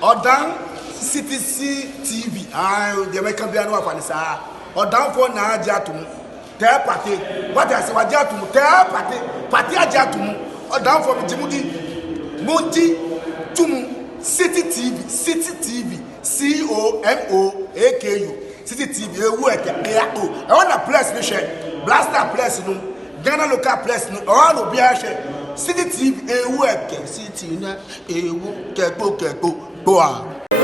Odan CTC TV. The American piano of Anissa. Odan for na jatum. Tell party. What I say, what jatum? Tell party. Party jatum. Odan for Jimudi. Monti Tumu. City TV. City TV. COMOAKU. City TV. I want a place to share. Blaster place no. Ghana local place no. All will be a share. City TV. City na. Keko. Go on. For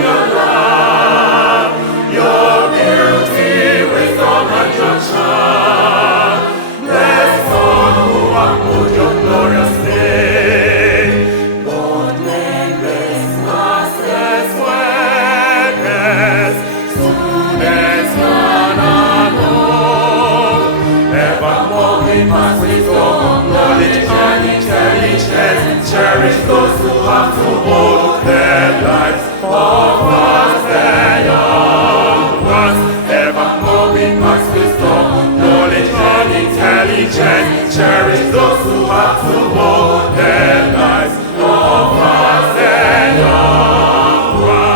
your love, your beauty, wisdom, and your charm. Bless all who uphold your glorious name. Born men, race, masters, workers, students, none alone. Evermore we must wisdom, knowledge, and intelligence. Cherish those who have to hold their lives of us, their young ones. Evermore we must wisdom, knowledge, and intelligence. Cherish those who have to hold their lives of us, their young ones.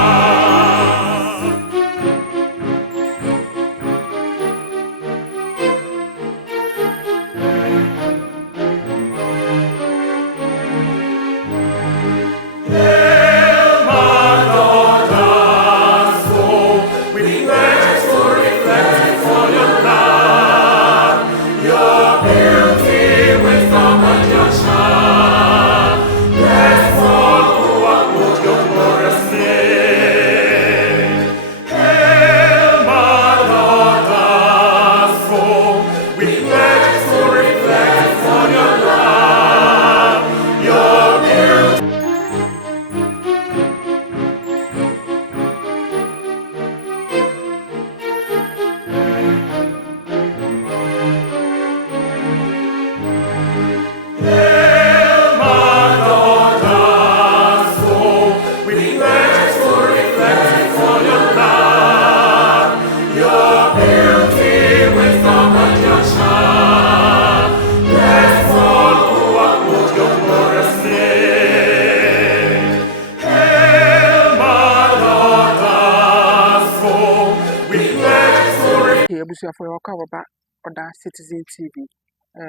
For your cover back Oda Citizen TV.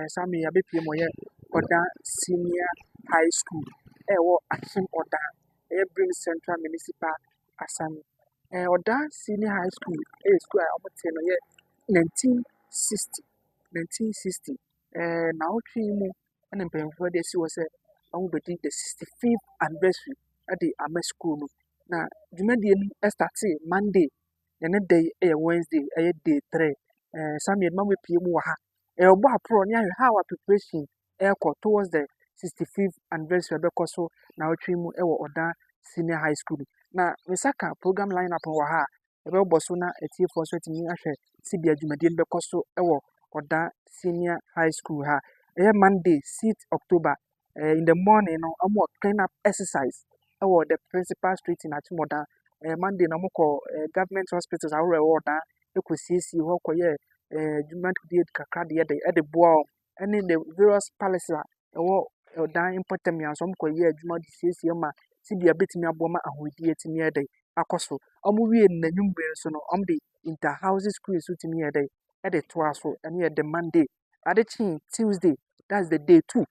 Some may be Oda Senior High School. Action Oda. Bring Central Municipal Assam. Oda Senior High School. School I 1960. 1960. Now Trimu and then for this was the 65th anniversary at the Ame School. Now, Jumadian started Monday. And a day Wednesday, day 3. Some year mammy PM ha. Pro near how preparation airport towards the 65th anniversary because so now Trimu Oda Senior High School. Now, Misaka program lineup on ha. Ebo Bosona a tea for certain years. Sibia Jumadian because so Oda Senior High School ha. Monday, 6th October. In the morning, I'm more clean up exercise. The principal street in Achimoda. Monday na moko government hospitals are order ekwesisi ho koye demand date kakra de boa any the various palaces dan important me anso mko ye adwuma de siesie ma sibia betimi aboma ahodi etimi ede akoso omo wie na nwumbre so no de inter houses school so timi ede to aso ene the Monday adechi Tuesday, that's the day 2.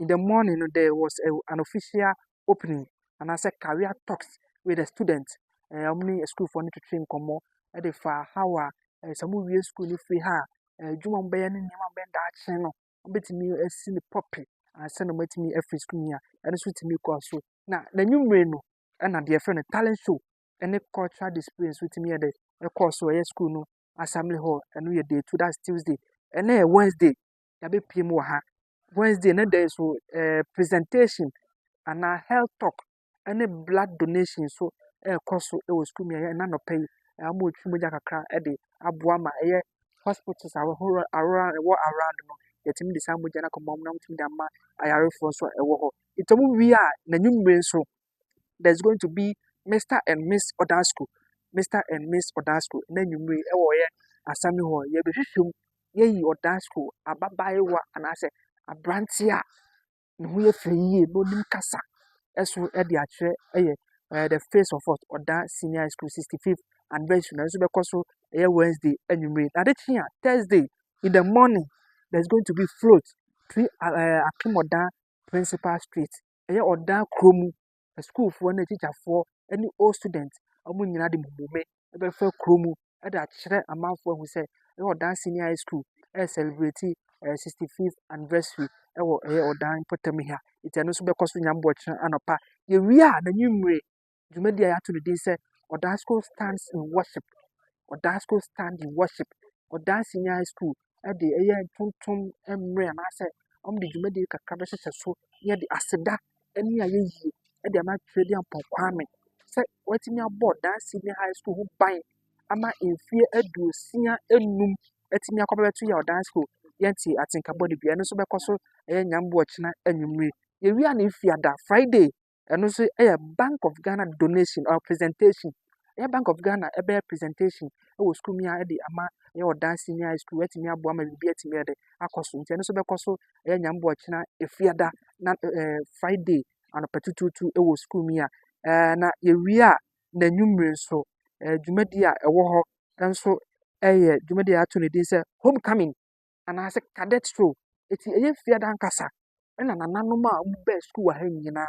In the morning there was an official opening and I said career talks with the students. Omni school for to train komo e dey fa how some we school ni free ha djuma mbe ya ni nyama mbe da achen no betimi asi ni poppy and send no betimi free school ya and so timi ko so na nwumre no na de friend talent show any cultural displays with me de e course so school no assembly hall and we day 2, that's Tuesday and Wednesday ya be pm wo ha Wednesday na there so presentation and a health talk and blood donation so course so was school me na no pay amu twumuja kakra de aboa ma hospitals around no yetimi de samu jana ko mom na mutimi da ma ayarefo so ewo ho itomu wi a na nwumre so there's going to be Mr. and Miss Oda School. Mr. and Miss Oda School. Na nwumre ewo ye asami ho ye be hwehwem ye yi Oda School ababaye wa anase abrantia ne ho ye free no nim kasa eso e de akire the face of what Oda Senior High School 65th anniversary. And so because so Wednesday and you made that here Thursday in the morning there's going to be float to Akimoda Principal Street. Oda Kromu, a school for a teacher for any old students. Nyina de mume ebe fa kromu e da kire amanfo hu se Oda Senior High School celebrate 65th anniversary wo Oda Potem here. It no so be koso nyambo kire anopa ye wi a na nwumre dwumadi ya to the say Oda School stands in worship. Oda School stand in worship. Oda Senior High School de tontom emre na say de dwumadi kakra be hyehyɛ so ye de aseda ani aye yi de ama twede amponkwame say watimi aboard that Senior High School who ban ama enfie aduosia enum atimi akobebeto ya Oda School yenti atinkabodi bia no so bekoso nyambo china anwumre ye wi a na fiada Friday eno so Bank of Ghana donation or presentation Bank of Ghana ebe presentation school mi a de ama Oda Senior High School atimi abo ama bibia atimi de akoso nti eno so bekoso nyambo china efiada na Friday ano patututu school mi a na yewie a na nwumre so dwumadi a ewo ho enso dwumadi a to ne din say homecoming and I say cadet show eti fiada nkasa na nananom a mbe school ha nyina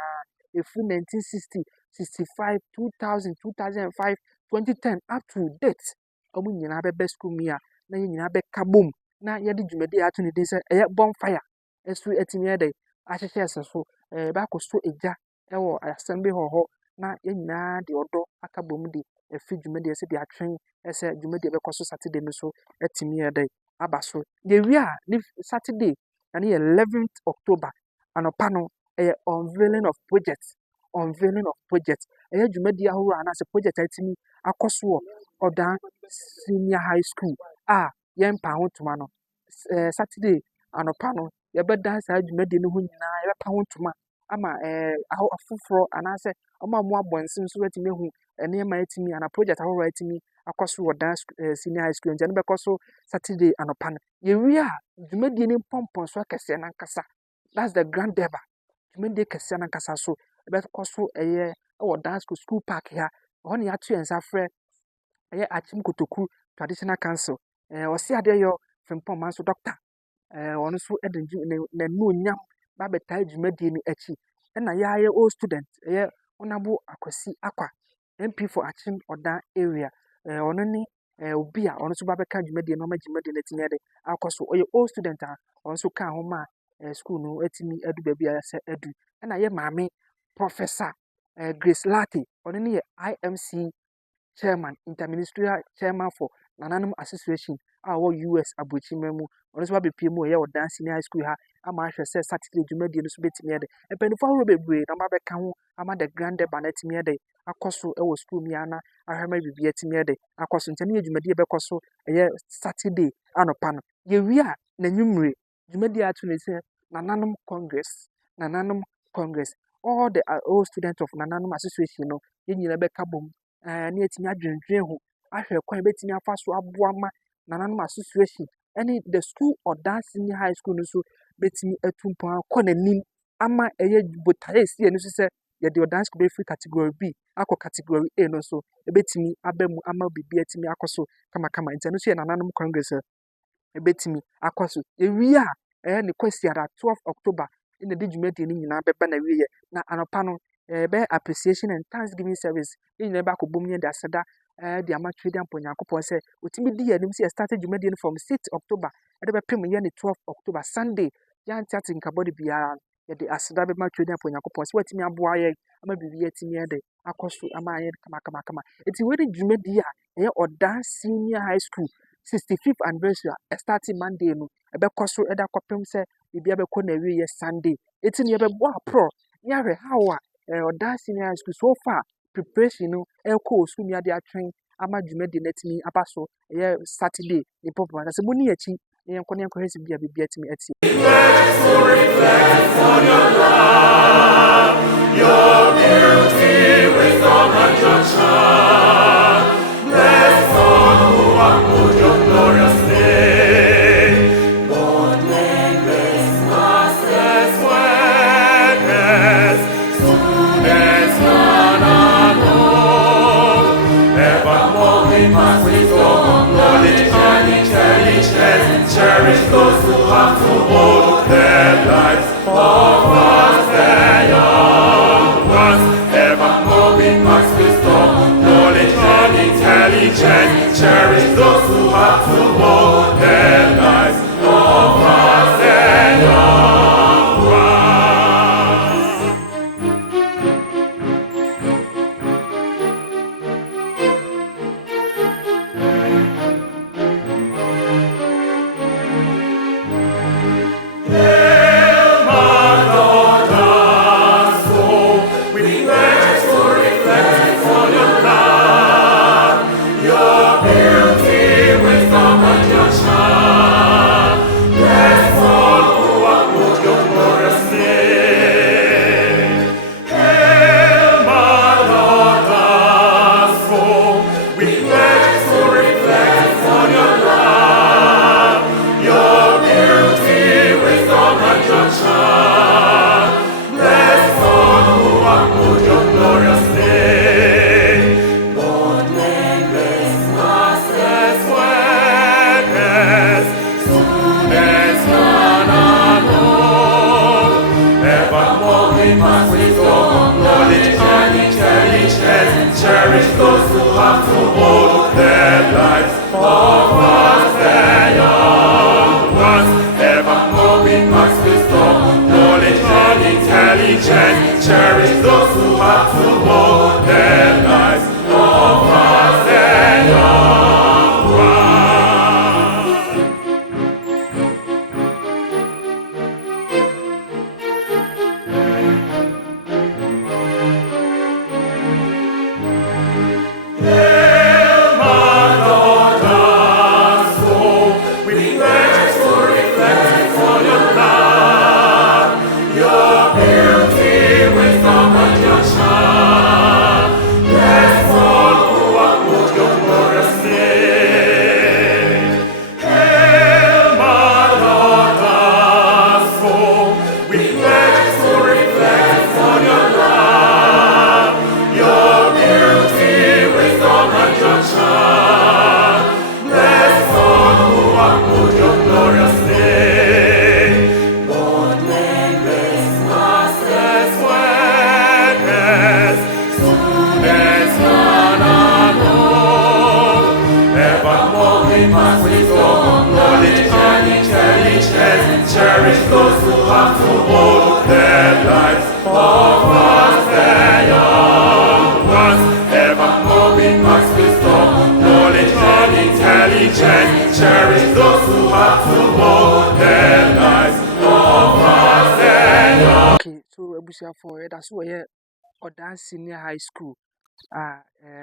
efu 1960 65 2000 2005 2010 up to date nyina be school mi a na nyina be kabom na ye de dwumadi a to ne din say bonfire esu etimi de ahyehyɛ so ba kosto eja ewo assembly ho na nyina de odo aka bom de efi dwumadi ese de atwen ese dwumadi be koso Saturday no so etimi de abaso de wi a ni Saturday na 11th October anopa no unveiling of projects dwumadi ahoro ana se project atimi akoso Oda Senior High School yempa ho tuma no Saturday anopa no ye be dance dwumadi no ho nyina ye pa ho tuma ama afuforo anase omo abonsin so wetimi hu enema etimi ana project ahoro etimi akoso Oda Senior High School nje no bekoso Saturday anopa no ye wi a dwumadi ni pompon so kese na nkasa that's the grand deba dwumadi kese na nkasa so bekoso Oda School park here ho ne atu ensa frɛ Achim Kotoku Traditional Council osi ade yo frimpom man so doctor ono so edenju na nu nyam ba betai dwumadi ni achi na ya old student onabo akwasi akwa MP for Achim Oda area ono ni obi a ono so ba beka dwumadi no ma dwumadi na tinye de akoso old student a ono so ka ho ma school no etimi adu ba bia se adu na ye maame Professor Grace Latte ono ni IMC chairman interministerial chairman for Nananum Association US Abuchimemu ono so ba bepie mu Oda Senior High School ha ama hwɛ sɛ Saturday dwumadi no so betimi de epenifo horo bebre na ma bɛka ho ama the grand deba na etimi de akoso school mi ana ahwema bibia etimi de akoso ntɛm ye dwumadi bɛkoso Saturday anopa no ye wi a na nwumre dwumadi ato ne sɛ Nananum Congress all the old students of Nananum Association no ye nyina bɛka bom na etimi adwendwen ho ahwɛ kwan betimi afa so aboama Nananum Association any the school Oda Senior High School no so betimi atumpon akonanim ama botae si enu so se ye de Oda School be free category B akọ category A no so betimi abamu ama bibia etimi akoso kama ntano so ye Nananum Congress betimi akoso ewi a ne kwasiara 12 October in the dwumadi ni nyina beba na wiye na anopa no be appreciation and thanksgiving service in the back of Bumia da Sada the Amatri and Ponyakopo say utimi di anim see started dwumadi from 6th October at the premier 12th October Sunday yan chat in kabodi bia ye de aseda be matri and Ponyakopo so watimi aboa ye ama bibia timi de akoso ama ye kama eti we di dwumadi a Oda Senior High School 65th anniversary starting Monday no ebe koso eda kopem se bibia be ko na wiye Sunday eti ne be bo apro yare hawa Oda Senior High School so far preparation no eko school mi ade atwen ama dwumadi natimi abaso Saturday ni popo na se boni achi yenko hesi bibia timi ati reflect on your love, your beauty, wisdom and your charm. Bless all who uphold your glorious name. Bondmen, race, masters, workers, students, none who have to hold their lives of us, their young ones. Evermore we must bestow knowledge and intelligence. Cherish those who have to hold their lives of us, their young ones. Hail, Madonna, so we pledge to reflect on your love, your beauty, wisdom, and your charm. Bless all who uphold your glorious name. Hail, Madonna, so we pledge to reflect on your love, your beauty, wisdom, and your charm. Bless all who uphold your glorious name. Born members, masters, workers, students, none alone. Evermore we must wisdom, knowledge, and intelligence. Cherish those who have to hold their lives of us, their young ones. Evermore we must bestow knowledge and intelligence. Cherish those who have to hold their lives of us, their young ones. Hail, Madonna, so we pledge to reflect on your love, your beauty, wisdom, and your charm. Bless all who uphold your glorious name. Hail, Madonna, so we pledge to reflect on your love, your beauty, wisdom, and your charm. Bless all who uphold your glorious name. Born members, masters, workers, students, none alone. Evermore we must wisdom, knowledge, and intelligence. Cherish those who have to hold their lives of us, their young ones. Evermore we must bestow knowledge and intelligence. Cherish those who have to hold their lives of us, their young. Okay, so abusia for that's why Oda Senior High School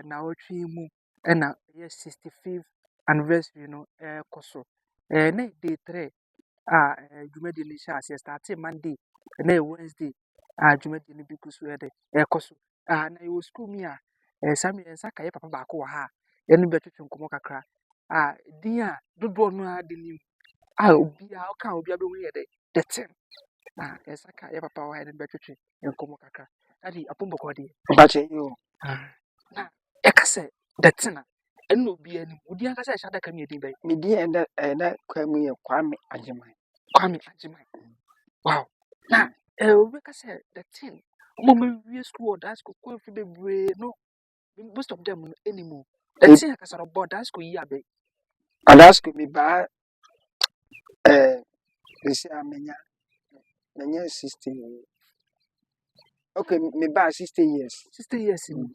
na otwe mu na 65th anniversary no koso na day 3 dwumadi no hyɛ aseɛ starting Monday na Wednesday dwumadi no bi gu so de koso na yɛwɔ school mi a Samuel nsa ka yɛ papa baako wɔ ha yɛne bɛtwetwe nkɔmmɔ kakra din a dodoɔ no a de nim obiara ɔka obiara bɛhu yɛ de the ten nsa ka yɛ papa wɔ ha yɛne bɛtwetwe nkɔmmɔ kakra ade apɔmbɔkɔ deɛ Mpache yo. na ɛka sɛ the ten a ɛnna obiara anim odi anka sɛ ɛhyɛ adaka mi edin bɛyɛ Me di na kwa mu ye Kwame Agyemang. Kwame Agyemang wow na obi ka sɛ the ten ɔmo ma wie school wɔ that school kɔ fi bebree no most of them no anymore the ten akasa no board that school yi abɛ Adasko me ba ese amenya 60. Okay, me ba 60 years. 60 years ni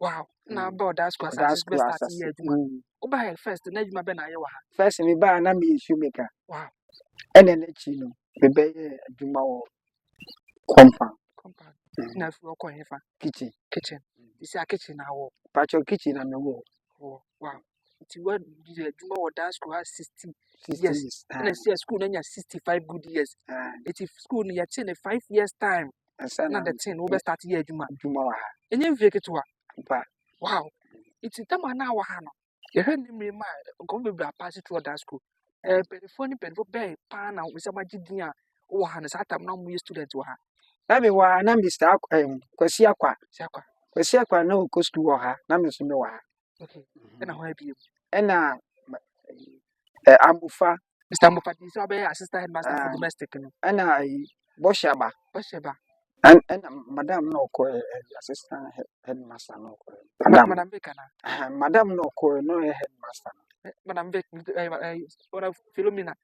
wow na board that school That asase school bɛ start asase. yɛ adwuma oba yɛ first na adwuma bɛ na ayɛ wɔ ha First me ba na me shoemaker. wow Ene na chi no. Me be ye adwuma wo compound compound na fi ɔkɔ hefa kitchen. kitchen isi a kitchen na wɔ Pacho kitchen na me wo. wow nti wa di adwuma wɔ that school has 60 60 years years. na see school na nya 65 good years nti school no yɛ in 5 years time na the ten wo bɛ start yɛ adwuma adwuma wa ha. enye mfie ketewa Ba wow nti tama na wɔ ha no yɛhwɛ ne mmiri ma nkɔmɔ bebree apaase through that school mpanyinfoɔ bɛɛ paa na wɔsɛ magye din a wɔ ha no saa tam na mo yɛ student wɔ ha na me wa na Mr. Kwasi Akwa. si akwa Kwasi Akwa na ko school wa ha na me so me wa ha. okay ɛna hɔ abiem Ena abufa Mr. Mopati, so be assistant headmaster for Ah, domestic no. ɛna ayi bɔhyɛba Basheba. ɛna madam na ɔkɔɛ assistant headmaster na ɔkɔɛ madam Madam Bekana. madam na ɔkɔɛ na ɔyɛ headmaster Madam Bek what of Philomena.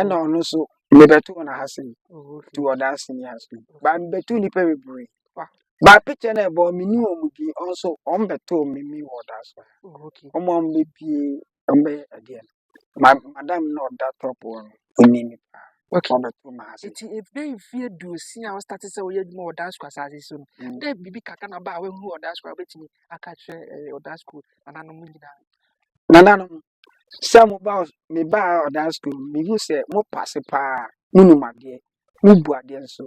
ɛna ɔno nso mebɛtoo na ha sɛ Oh, to okay. ɔda senior high school ba mebɛtoo nnipa bebree Wow. ba picture na ɛbɔ meni ɔmo din ɔnso ɔmbɛtoo me mi wɔ ɔda so Oh, okay. ɔmo a ɔmbɛpie ɔmbɛyɛ ɛdeɛ no madam na ɔda top hɔ no ɔni me paa Okay. ɔbɛtoo ma ha sɛ Eti ebe fie do si a start say we adwuma o dance class asase so no. Dey bibi kaka na ba we hu o dance class betimi aka kire o dance school ananom nyina. nananom sɛ mebaa ɔda school mehu sɛ mo pase paa monim adeɛ mobu adeɛ nso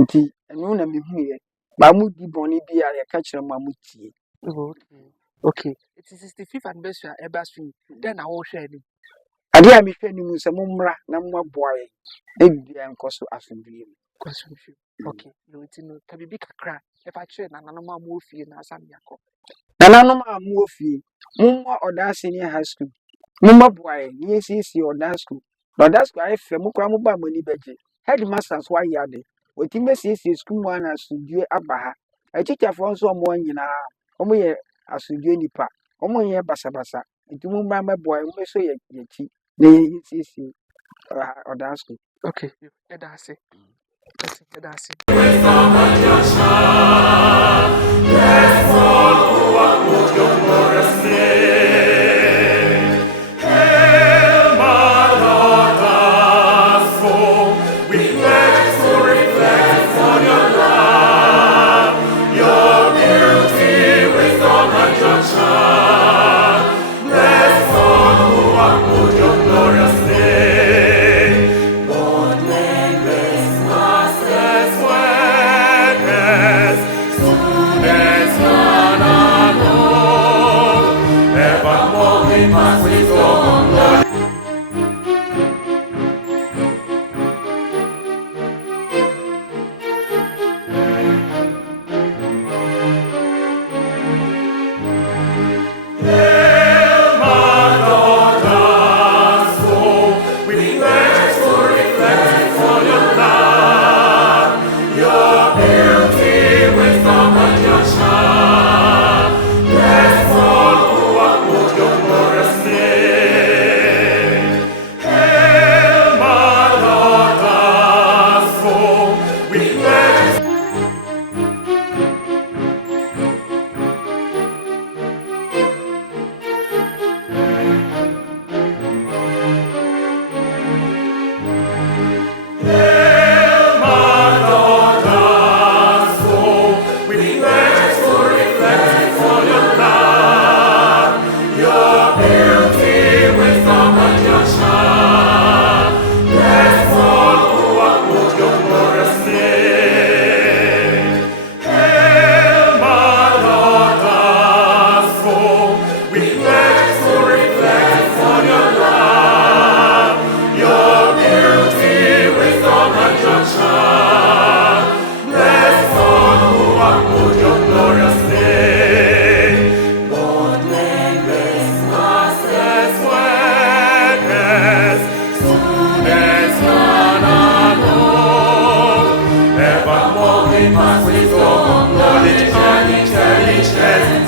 nti ɛno na mehuiɛ ba modi bɔne bi a yɛka kyerɛ mo a motie Oh, okay. Okay. It is 65th anniversary eba so. Then I will share ni. adeɛ a mehwɛ no mu sɛ mommra na moaboa yɛn na biribiara nkɔ so asomdwie mu Consumption. Okay. No it no ka bibi kakra e fa kire na nanom a mo fie na asam yakọ. nananom a mowɔ fie mommɔ ɔda senior high school mommɔboa yɛn na yɛsiesie ɔda school na ɔda school ayɛ fɛ mo koraa mobaa mo ani bɛgye headmaster nso ayɛ ade wɔtumi bɛsiesie school mu a na asomdwie aba ha akyikyafoɔ nso a ɔmo hɔ nyinaa ɔmo yɛ asomdwie nipa ɔmo nyɛ basabasa nti mommra mmɛboa yɛn mommɛsɔ yɛn akyi na yɛsiesie ɔda school. Okay. E da ase. E da ase.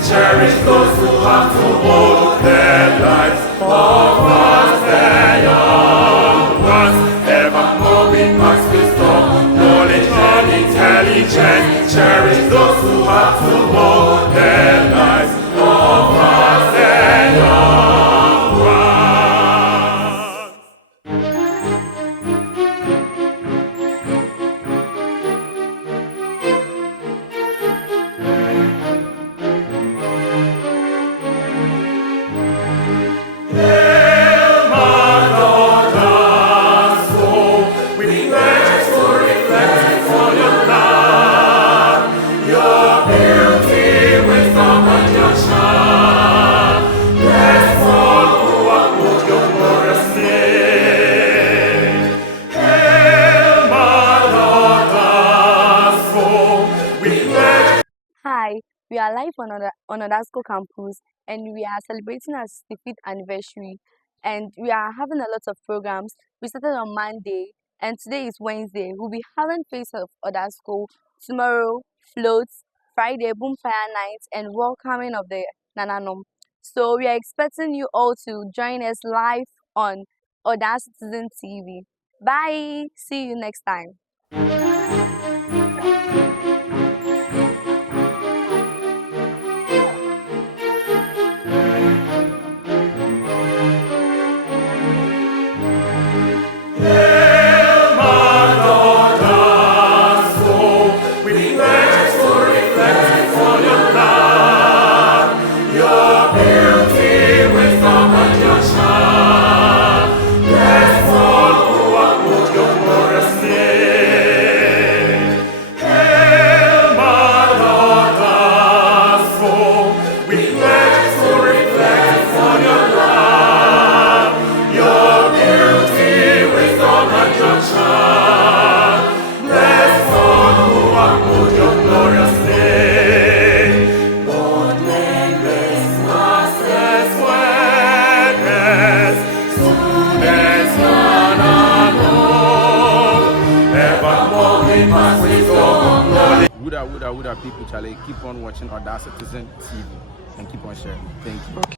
Cherish those who have to hold their lives. Of us, their young ones, evermore we must bestow knowledge and intelligence. Cherish those who have to hold their lives. Of us, their young ones. Hi, we are live on Odasco campus and we are celebrating our 65th anniversary. and we are having a lot of programs. We started on Monday, and today is Wednesday. We'll be having Face of Oda School tomorrow, floats, Friday, Boomfire Night, and welcoming of the Nananom. So we are expecting you all to join us live on Oda Citizen TV. Bye. See you next time. Would people, Charlie, keep on watching Oda Citizen TV and keep on sharing. Thank you.